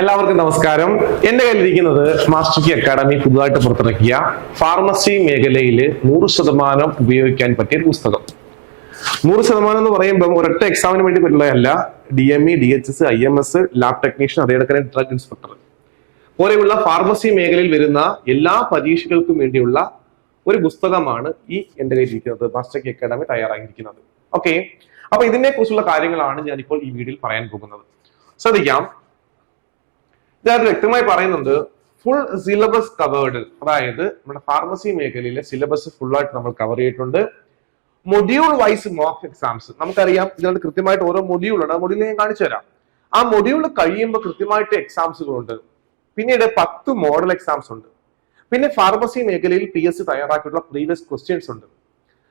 എല്ലാവർക്കും നമസ്കാരം. എന്റെ കയ്യിലിരിക്കുന്നത് മാസ്റ്റർ കി അക്കാഡമി പുതുതായിട്ട് പുറത്തിറക്കിയ ഫാർമസി മേഖലയിൽ നൂറ് ശതമാനം ഉപയോഗിക്കാൻ പറ്റിയ ഒരു പുസ്തകം. നൂറ് ശതമാനം എന്ന് പറയുമ്പോൾ ഒരൊറ്റ എക്സാമിന് വേണ്ടി പറ്റുള്ളതല്ല D M E D H S I M S lab technician അതേടക്കനെ drug inspector പോലെയുള്ള ഫാർമസി മേഖലയിൽ വരുന്ന എല്ലാ പരീക്ഷകൾക്കും വേണ്ടിയുള്ള ഒരു പുസ്തകമാണ് ഈ എന്റെ കയ്യിലിരിക്കുന്നത്. മാസ്റ്റർ കി അക്കാഡമി തയ്യാറാക്കിയിരിക്കുന്നത്. ഓക്കെ അപ്പൊ ഇതിനെ കുറിച്ചുള്ള കാര്യങ്ങളാണ് ഞാനിപ്പോൾ ഈ വീഡിയോയിൽ പറയാൻ പോകുന്നത്. ശ്രദ്ധിക്കാം. ഇതിനകത്ത് വ്യക്തമായി പറയുന്നുണ്ട് ഫുൾ സിലബസ് കവേർഡ് അതായത് നമ്മുടെ ഫാർമസി മേഖലയിലെ സിലബസ് ഫുൾ ആയിട്ട് നമ്മൾ കവർ ചെയ്തിട്ടുണ്ട്. മൊഡ്യൂൾ വൈസ് മോക്ക് എക്സാംസ് നമുക്കറിയാം ഇതിനകത്ത് കൃത്യമായിട്ട് ഓരോ മൊഡ്യൂൾ ഉണ്ട്. ആ മൊഡ്യൂൾ ഞാൻ കാണിച്ചു തരാം. ആ മൊഡ്യൂൾ കഴിയുമ്പോൾ കൃത്യമായിട്ട് എക്സാംസുകളുണ്ട് പിന്നീട് പത്ത് മോഡൽ എക്സാംസ് ഉണ്ട്. പിന്നെ ഫാർമസി മേഖലയിൽ പി എസ് സി തയ്യാറാക്കിയിട്ടുള്ള പ്രീവിയസ് ക്വസ്റ്റ്യൻസ് ഉണ്ട്.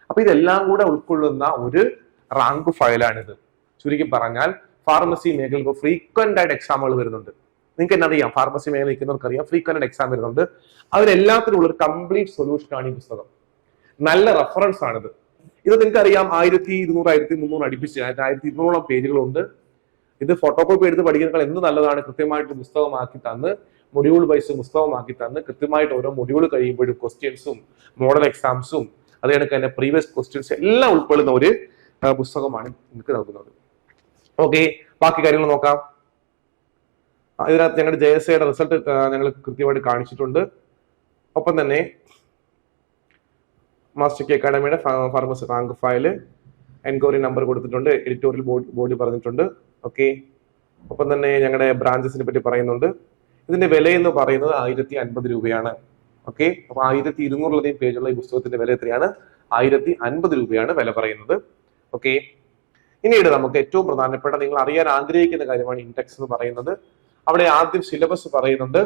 അപ്പൊ ഇതെല്ലാം കൂടെ ഉൾക്കൊള്ളുന്ന ഒരു റാങ്ക് ഫയലാണിത് ചുരുക്കി പറഞ്ഞാൽ ഫാർമസി മേഖലയിൽ ഇപ്പോൾ ഫ്രീക്വന്റ് ആയിട്ട് എക്സാമുകൾ വരുന്നുണ്ട്. നിങ്ങൾക്ക് തന്നെ അറിയാം? ഫാർമസി മേഖല നിൽക്കുന്നവർക്ക് അറിയാം. ഫ്രീക്വന്റ് എക്സാം വരുന്നുണ്ട്. അതിനെല്ലാത്തിനും ഉള്ള ഒരു കംപ്ലീറ്റ് സൊല്യൂഷൻ ആണ് ഈ പുസ്തകം. നല്ല റെഫറൻസ് ആണിത്. ഇത് നിങ്ങൾക്ക് അറിയാം ആയിരത്തി ഇരുന്നൂറ് ആയിരത്തി മുന്നൂറ് അടുപ്പിച്ച് ആയിരത്തി ഇരുന്നൂറോളം പേജുകളുണ്ട് ഇത് ഫോട്ടോ കോപ്പി എടുത്ത് പഠിക്കുന്നതിനേക്കാൾ എന്ത് നല്ലതാണ്? കൃത്യമായിട്ട് പുസ്തകമാക്കി തന്ന് മൊഡ്യൂൾ വൈസ് പുസ്തകമാക്കി തന്ന് കൃത്യമായിട്ട് ഓരോ മൊഡ്യൂൾ കഴിയുമ്പോഴും ക്വസ്റ്റ്യൻസും മോഡൽ എക്സാംസും അത് കണക്ക് തന്നെ പ്രീവിയസ് ക്വസ്റ്റ്യൻസ് എല്ലാം ഉൾക്കൊള്ളുന്ന ഒരു പുസ്തകമാണ് നിങ്ങൾക്ക് നൽകുന്നത്. ഓക്കെ ബാക്കി കാര്യങ്ങൾ നോക്കാം. ഇതിനകത്ത് ഞങ്ങളുടെ ജെ എസ് എയുടെ റിസൾട്ട് ഞങ്ങൾ കൃത്യമായിട്ട് കാണിച്ചിട്ടുണ്ട്. ഒപ്പം തന്നെ master K അക്കാഡമിയുടെ pharmacy rank file enquiry number കൊടുത്തിട്ടുണ്ട് എഡിറ്റോറിയൽ ബോർഡ് ബോർഡിൽ പറഞ്ഞിട്ടുണ്ട്. ഓക്കെ. ഒപ്പം തന്നെ ഞങ്ങളുടെ ബ്രാഞ്ചസിനെ പറ്റി പറയുന്നുണ്ട്. ഇതിന്റെ വില എന്ന് പറയുന്നത് ആയിരത്തി അൻപത് രൂപയാണ്. ഓക്കെ. അപ്പൊ ആയിരത്തി ഇരുന്നൂറിലധികം പേജുള്ള ഈ പുസ്തകത്തിന്റെ വില എത്രയാണ്? ആയിരത്തി അൻപത് രൂപയാണ് വില പറയുന്നത്. ഓക്കെ. പിന്നീട് നമുക്ക് ഏറ്റവും പ്രധാനപ്പെട്ട നിങ്ങൾ അറിയാൻ ആഗ്രഹിക്കുന്ന കാര്യമാണ് ഇൻഡെക്സ് എന്ന് പറയുന്നത്. അവിടെ ആദ്യം സിലബസ് പറയുന്നുണ്ട്.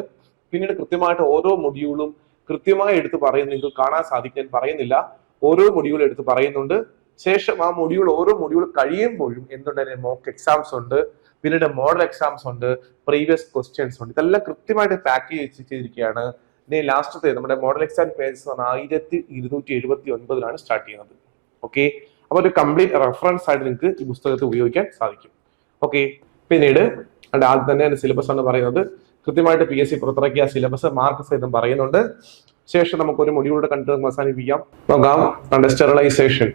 പിന്നീട് കൃത്യമായിട്ട് ഓരോ മൊഡ്യൂളും കൃത്യമായി എടുത്ത് പറയുന്നു. നിങ്ങൾക്ക് കാണാൻ സാധിക്കാൻ പറയുന്നില്ല. ഓരോ മൊഡ്യൂൾ എടുത്ത് പറയുന്നുണ്ട്. ശേഷം ആ മൊഡ്യൂൾ ഓരോ മൊഡ്യൂൾ കഴിയുമ്പോഴും എന്തുണ്ട് മോക്ക് എക്സാംസ് ഉണ്ട്. പിന്നീട് മോഡൽ എക്സാംസ് ഉണ്ട്. പ്രീവിയസ് ക്വസ്റ്റ്യൻസ് ഉണ്ട്. ഇതെല്ലാം കൃത്യമായിട്ട് പാക്ക് ചെയ്ത് ചെയ്തിരിക്കുകയാണ് ഇനി ലാസ്റ്റത്തെ നമ്മുടെ മോഡൽ എക്സാം പേജസ് ആയിരത്തി ഇരുന്നൂറ്റി എഴുപത്തി ഒൻപതിലാണ് സ്റ്റാർട്ട് ചെയ്യുന്നത്. ഓക്കെ അപ്പൊ ഒരു കംപ്ലീറ്റ് റെഫറൻസ് ആയിട്ട് നിങ്ങൾക്ക് ഈ പുസ്തകത്തെ ഉപയോഗിക്കാൻ സാധിക്കും. ഓക്കെ പിന്നീട് ആദ്യം തന്നെ സിലബസ് ആണ് പറയുന്നത്. കൃത്യമായിട്ട് പി എസ് സി പുറത്തിറക്കിയ സിലബസ് മാർക്ക് സഹിതം പറയുന്നുണ്ട്. ശേഷം നമുക്ക് ഒരു മൊഡ്യൂളുടെ കണ്ടു അവസാനിപ്പിക്കാം. നോക്കാം. കണ്ട്? സ്റ്റെറിലൈസേഷൻ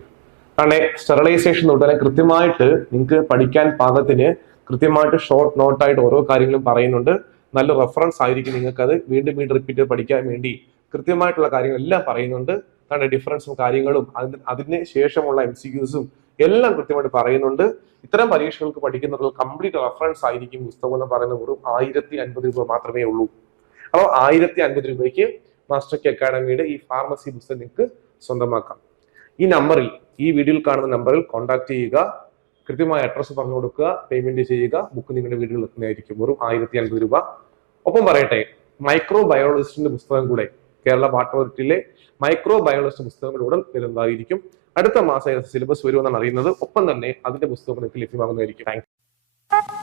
ആണ് സ്റ്റെറിലൈസേഷൻ തൊട്ടാലും കൃത്യമായിട്ട് നിങ്ങൾക്ക് പഠിക്കാൻ പാകത്തിന് കൃത്യമായിട്ട് ഷോർട്ട് നോട്ടായിട്ട് ഓരോ കാര്യങ്ങളും പറയുന്നുണ്ട്. നല്ല റെഫറൻസ് ആയിരിക്കും നിങ്ങൾക്ക് അത് വീണ്ടും വീണ്ടും റിപ്പീറ്റ് പഠിക്കാൻ വേണ്ടി കൃത്യമായിട്ടുള്ള കാര്യങ്ങളെല്ലാം പറയുന്നുണ്ട്. കാരണം ഡിഫറൻസും കാര്യങ്ങളും അതിന് അതിന് ശേഷമുള്ള എം സി ക്യൂസും എല്ലാം കൃത്യമായിട്ട് പറയുന്നുണ്ട്. ഇത്തരം പരീക്ഷകൾക്ക് പഠിക്കുന്നവർക്ക് കംപ്ലീറ്റ് റെഫറൻസ് ആയിരിക്കും പുസ്തകം എന്ന് പറയുന്നത് വെറും ആയിരത്തി അൻപത് രൂപ മാത്രമേ ഉള്ളൂ. അപ്പോൾ ആയിരത്തി അൻപത് രൂപയ്ക്ക് മാസ്റ്റർ കെ അക്കാഡമിയുടെ ഈ ഫാർമസി പുസ്തകം നിങ്ങൾക്ക് സ്വന്തമാക്കാം. ഈ നമ്പറിൽ ഈ വീഡിയോയിൽ കാണുന്ന നമ്പറിൽ കോൺടാക്ട് ചെയ്യുക കൃത്യമായ അഡ്രസ്സ് പറഞ്ഞു കൊടുക്കുക പേയ്മെന്റ് ചെയ്യുക ബുക്ക് നിങ്ങളുടെ വീടുകളിൽ എത്തുന്നതായിരിക്കും വെറും ആയിരത്തി അൻപത് രൂപ. ഒപ്പം പറയട്ടെ മൈക്രോ ബയോളജിസ്റ്റിന്റെ പുസ്തകം കൂടെ കേരള പാട്ടോറിറ്റിയിലെ മൈക്രോ ബയോളജിസ്റ്റ് പുസ്തകങ്ങളുടെ ഉടൻ വരുന്നതായിരിക്കും അടുത്ത മാസം സിലബസ് വരുമെന്നാണ് അറിയുന്നത്. ഒപ്പം തന്നെ അതിന്റെ പുസ്തകം നിങ്ങൾക്ക് ലഭ്യമാകുന്നതായിരിക്കും. താങ്ക്